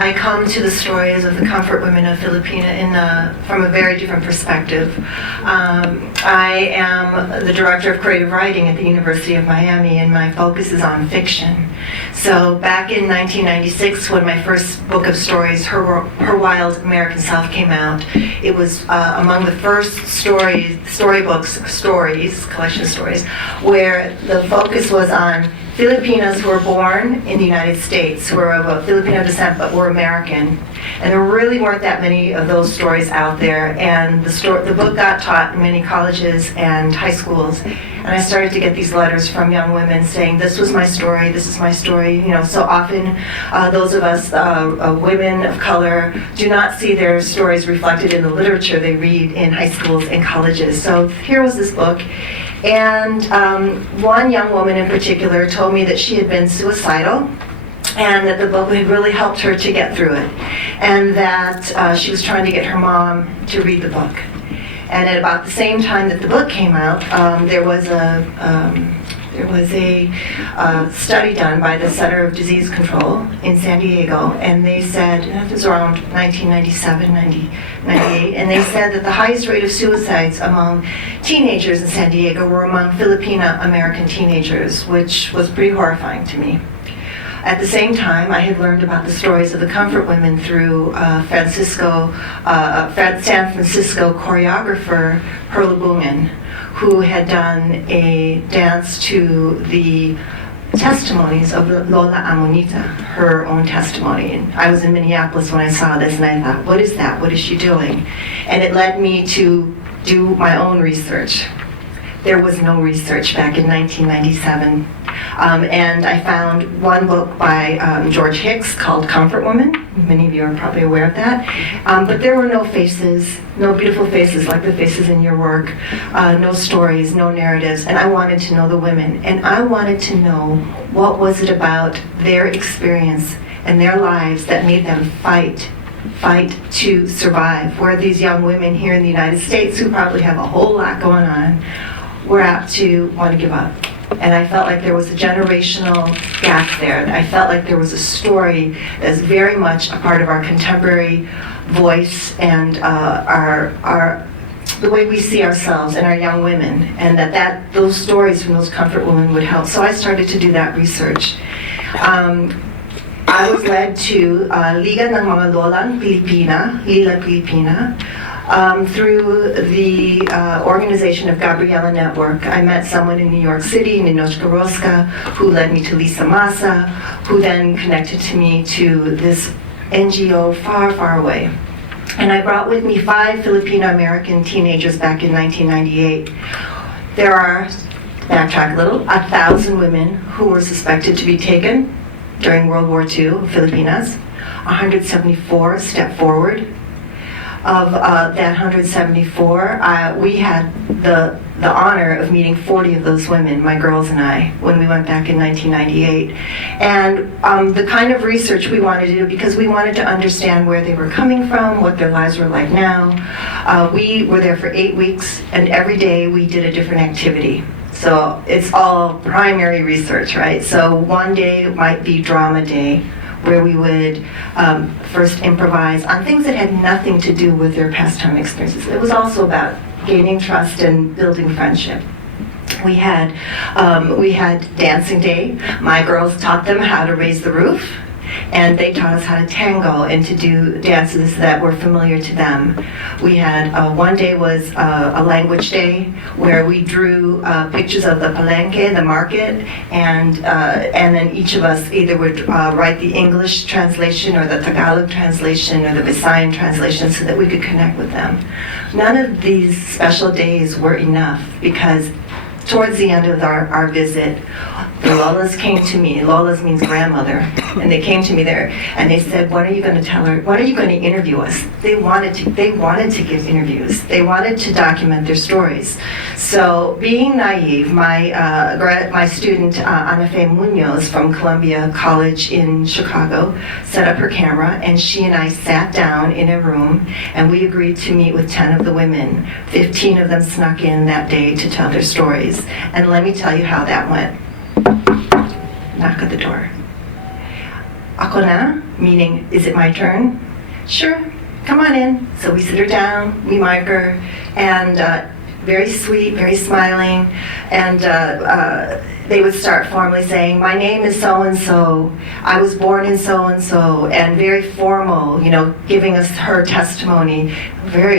I come to the stories of the comfort women of Filipina from a very different perspective. I am the director of creative writing at the University of Miami, and my focus is on fiction. So back in 1996, when my first book of stories, Her Wild American Self, came out, it was among the first collection of stories, where the focus was on Filipinas who were born in the United States, who were of Filipino descent but were American. And there really weren't that many of those stories out there. And the book got taught in many colleges and high schools. And I started to get these letters from young women saying, this was my story, this is my story. You know, so often those of us, women of color, do not see their stories reflected in the literature they read in high schools and colleges. So here was this book. And one young woman in particular told me that she had been suicidal, and that the book had really helped her to get through it, and that she was trying to get her mom to read the book. And at about the same time that the book came out, there was a study done by the Center of Disease Control in San Diego, and they said, and that was around 1997, 98, and they said that the highest rate of suicides among teenagers in San Diego were among Filipina American teenagers, which was pretty horrifying to me. At the same time, I had learned about the stories of the comfort women through San Francisco choreographer Perlubungan, who had done a dance to the testimonies of Lola Amonita, her own testimony. And I was in Minneapolis when I saw this, and I thought, what is that? What is she doing? And it led me to do my own research. There was no research back in 1997. And I found one book by George Hicks called Comfort Woman. Many of you are probably aware of that. But there were no faces, no beautiful faces like the faces in your work, no stories, no narratives. And I wanted to know the women. And I wanted to know what was it about their experience and their lives that made them fight to survive. Where these young women here in the United States, who probably have a whole lot going on, were apt to want to give up. And I felt like there was a generational gap there. I felt like there was a story that's very much a part of our contemporary voice and the way we see ourselves and our young women, and that those stories from those comfort women would help. So I started to do that research. I was led to Liga ng mga Lolang Pilipina, LILA Pilipina, through the organization of Gabriela Network. I met someone in New York City, Ninochka Rosca, who led me to Lisa Massa, who then connected to me to this NGO far, far away. And I brought with me 5 Filipino-American teenagers back in 1998. There are, backtrack a little, 1,000 women who were suspected to be taken during World War II, Filipinas. 174 stepped forward. Of that 174, we had the honor of meeting 40 of those women, my girls and I, when we went back in 1998. And the kind of research we wanted to do, because we wanted to understand where they were coming from, what their lives were like now. We were there for 8 weeks, and every day we did a different activity. So it's all primary research, right? So one day might be drama day, where we would first improvise on things that had nothing to do with their pastime experiences. It was also about gaining trust and building friendship. We had dancing day. My girls taught them how to raise the roof, and they taught us how to tango and to do dances that were familiar to them. We had one day was a language day where we drew pictures of the palenque, the market, and then each of us either would write the English translation or the Tagalog translation or the Visayan translation so that we could connect with them. None of these special days were enough, because towards the end of our visit, the Lolas came to me. Lolas means grandmother. And they came to me there and they said, what are you going to tell her? What are you going to interview us? They wanted to give interviews. They wanted to document their stories. So being naive, my student, Ana Fe Munoz from Columbia College in Chicago, set up her camera, and she and I sat down in a room and we agreed to meet with 10 of the women. 15 of them snuck in that day to tell their stories. And let me tell you how that went. Knock at the door. Ako na, meaning, is it my turn? Sure, come on in. So we sit her down, we mic her, and very sweet, very smiling, and they would start formally saying, my name is so-and-so, I was born in so-and-so, and very formal, you know, giving us her testimony,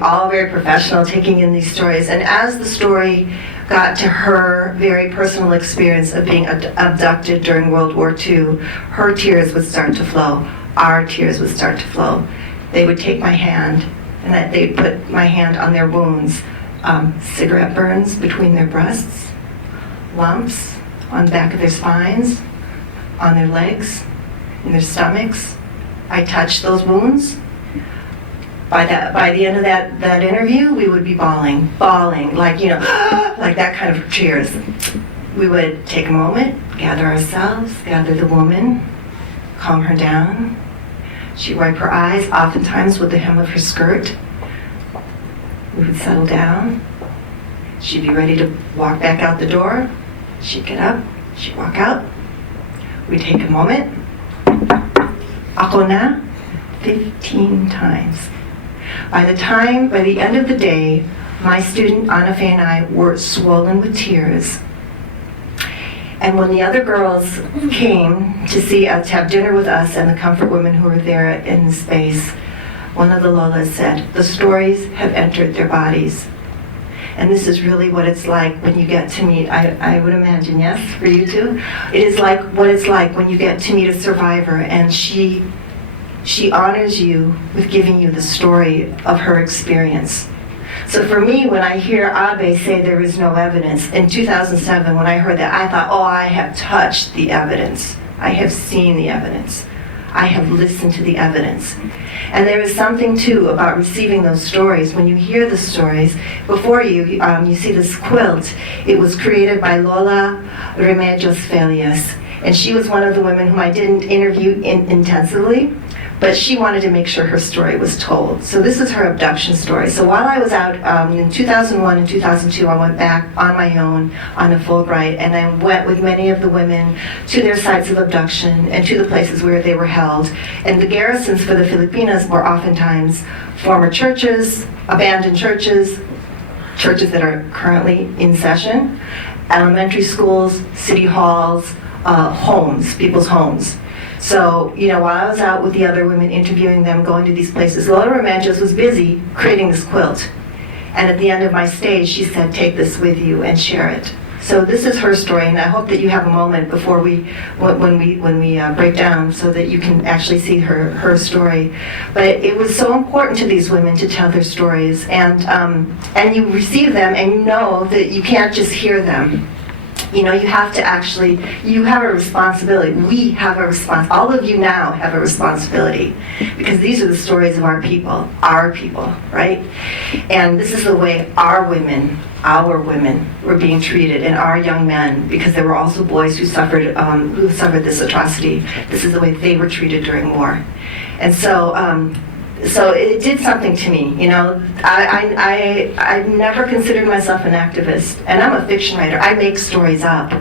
all very professional, taking in these stories. And as the story got to her very personal experience of being abducted during World War II, her tears would start to flow, our tears would start to flow. They would take my hand, and they'd put my hand on their wounds, cigarette burns between their breasts, lumps on the back of their spines, on their legs, in their stomachs. I touched those wounds. By the end of that interview, we would be bawling, like, you know, like that kind of tears. We would take a moment, gather ourselves, gather the woman, calm her down. She'd wipe her eyes, oftentimes with the hem of her skirt. We would settle down. She'd be ready to walk back out the door. She'd get up, she'd walk out. We'd take a moment. Ako na, 15 times. By the end of the day, my student Anna Faye and I were swollen with tears. And when the other girls came to have dinner with us and the comfort women who were there in the space, one of the Lolas said, the stories have entered their bodies. And this is really what it's like when you get to meet, I would imagine, yes, for you too? It is like what it's like when you get to meet a survivor and she honors you with giving you the story of her experience. So for me, when I hear Abe say there is no evidence, in 2007, when I heard that, I thought, oh, I have touched the evidence. I have seen the evidence. I have listened to the evidence. And there is something, too, about receiving those stories. When you hear the stories, before you, you see this quilt. It was created by Lola Remedios Felias. And she was one of the women whom I didn't interview intensively, but she wanted to make sure her story was told. So this is her abduction story. So while I was out in 2001 and 2002, I went back on my own on a Fulbright, and I went with many of the women to their sites of abduction and to the places where they were held. And the garrisons for the Filipinas were oftentimes former churches, abandoned churches that are currently in session, elementary schools, city halls, homes, people's homes. So, you know, while I was out with the other women interviewing them, going to these places, Lola Remedios was busy creating this quilt. And at the end of my stay, she said, take this with you and share it. So this is her story, and I hope that you have a moment before when we break down so that you can actually see her story. But it was so important to these women to tell their stories, and you receive them and you know that you can't just hear them. You know, you have a responsibility. We have a responsibility. All of you now have a responsibility because these are the stories of our people, right? And this is the way our women were being treated, and our young men, because there were also boys who suffered this atrocity. This is the way they were treated during war. And so it did something to me, you know. I never considered myself an activist, and I'm a fiction writer. I make stories up,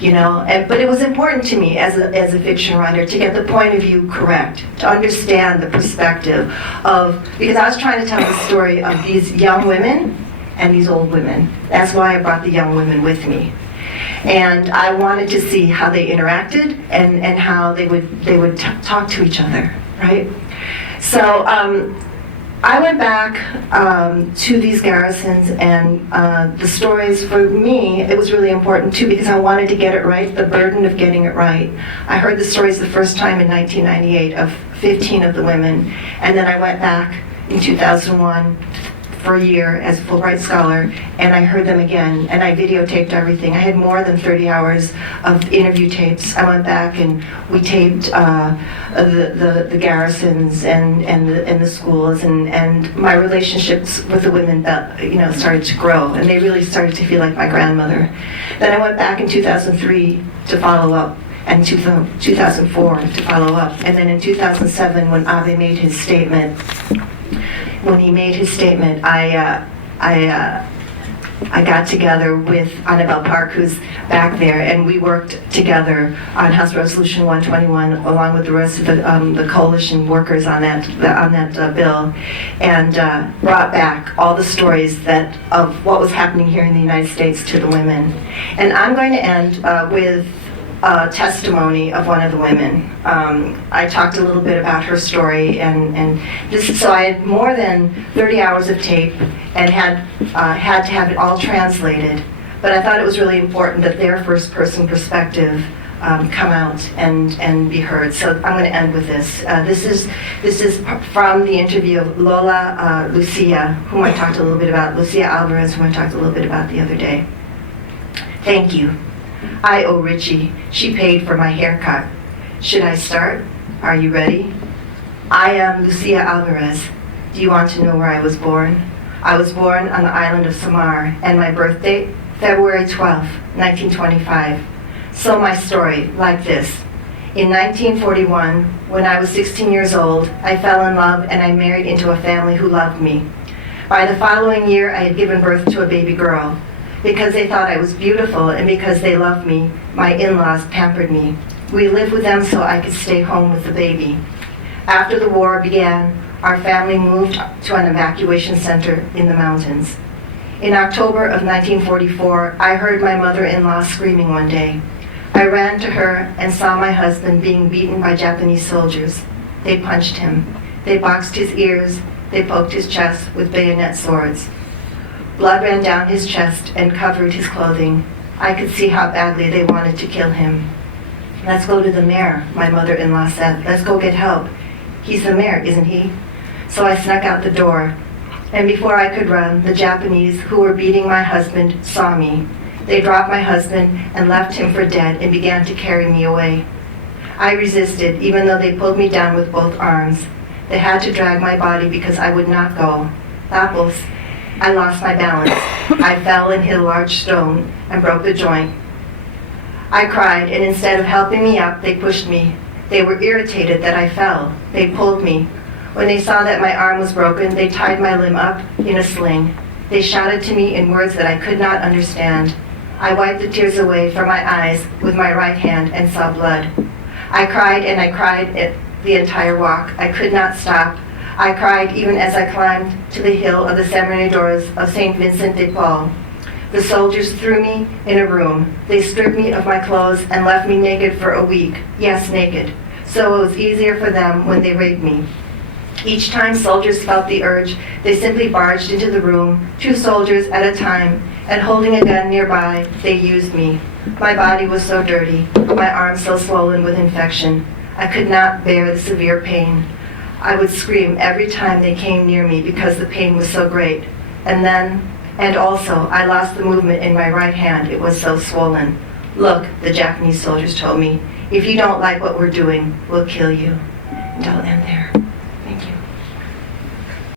you know. But it was important to me as a fiction writer to get the point of view correct, to understand the perspective because I was trying to tell the story of these young women and these old women. That's why I brought the young women with me. And I wanted to see how they interacted and how they would talk to each other, right? So I went back to these garrisons, and the stories, for me, it was really important too because I wanted to get it right, the burden of getting it right. I heard the stories the first time in 1998 of 15 of the women, and then I went back in 2001 for a year as a Fulbright scholar, and I heard them again, and I videotaped everything. I had more than 30 hours of interview tapes. I went back and we taped the garrisons and the schools, and my relationships with the women started to grow, and they really started to feel like my grandmother. Then I went back in 2003 to follow up, and 2004 to follow up, and then in 2007 when Abe made his statement, I I got together with Annabelle Park, who's back there, and we worked together on House Resolution 121, along with the rest of the coalition workers on that bill, and brought back all the stories of what was happening here in the United States to the women. And I'm going to end with a testimony of one of the women. I talked a little bit about her story, and so I had more than 30 hours of tape and had to have it all translated. But I thought it was really important that their first-person perspective come out and be heard. So I'm going to end with this. This is from the interview of Lucia, whom I talked a little bit about, Lucia Alvarez, whom I talked a little bit about the other day. Thank you. I owe Richie. She paid for my haircut. Should I start? Are you ready? I am Lucia Alvarez. Do you want to know where I was born? I was born on the island of Samar, and my birth date, February 12, 1925. So my story, like this. In 1941, when I was 16 years old, I fell in love and I married into a family who loved me. By the following year, I had given birth to a baby girl. Because they thought I was beautiful and because they loved me, my in-laws pampered me. We lived with them so I could stay home with the baby. After the war began, our family moved to an evacuation center in the mountains. In October of 1944, I heard my mother-in-law screaming one day. I ran to her and saw my husband being beaten by Japanese soldiers. They punched him. They boxed his ears. They poked his chest with bayonet swords. Blood ran down his chest and covered his clothing. I could see how badly they wanted to kill him. Let's go to the mayor, my mother-in-law said. Let's go get help. He's the mayor, isn't he? So I snuck out the door. And before I could run, the Japanese who were beating my husband saw me. They dropped my husband and left him for dead and began to carry me away. I resisted, even though they pulled me down with both arms. They had to drag my body because I would not go. Tapos, I lost my balance. I fell and hit a large stone and broke the joint. I cried, and instead of helping me up, they pushed me. They were irritated that I fell. They pulled me. When they saw that my arm was broken, they tied my limb up in a sling. They shouted to me in words that I could not understand. I wiped the tears away from my eyes with my right hand and saw blood. I cried and I cried the entire walk. I could not stop. I cried even as I climbed to the hill of the Seminadores of St. Vincent de Paul. The soldiers threw me in a room. They stripped me of my clothes and left me naked for a week. Yes, naked. So it was easier for them when they raped me. Each time soldiers felt the urge, they simply barged into the room, 2 soldiers at a time, and holding a gun nearby, they used me. My body was so dirty, my arms so swollen with infection. I could not bear the severe pain. I would scream every time they came near me because the pain was so great. And also, I lost the movement in my right hand. It was so swollen. Look, the Japanese soldiers told me, if you don't like what we're doing, we'll kill you. And I'll end there.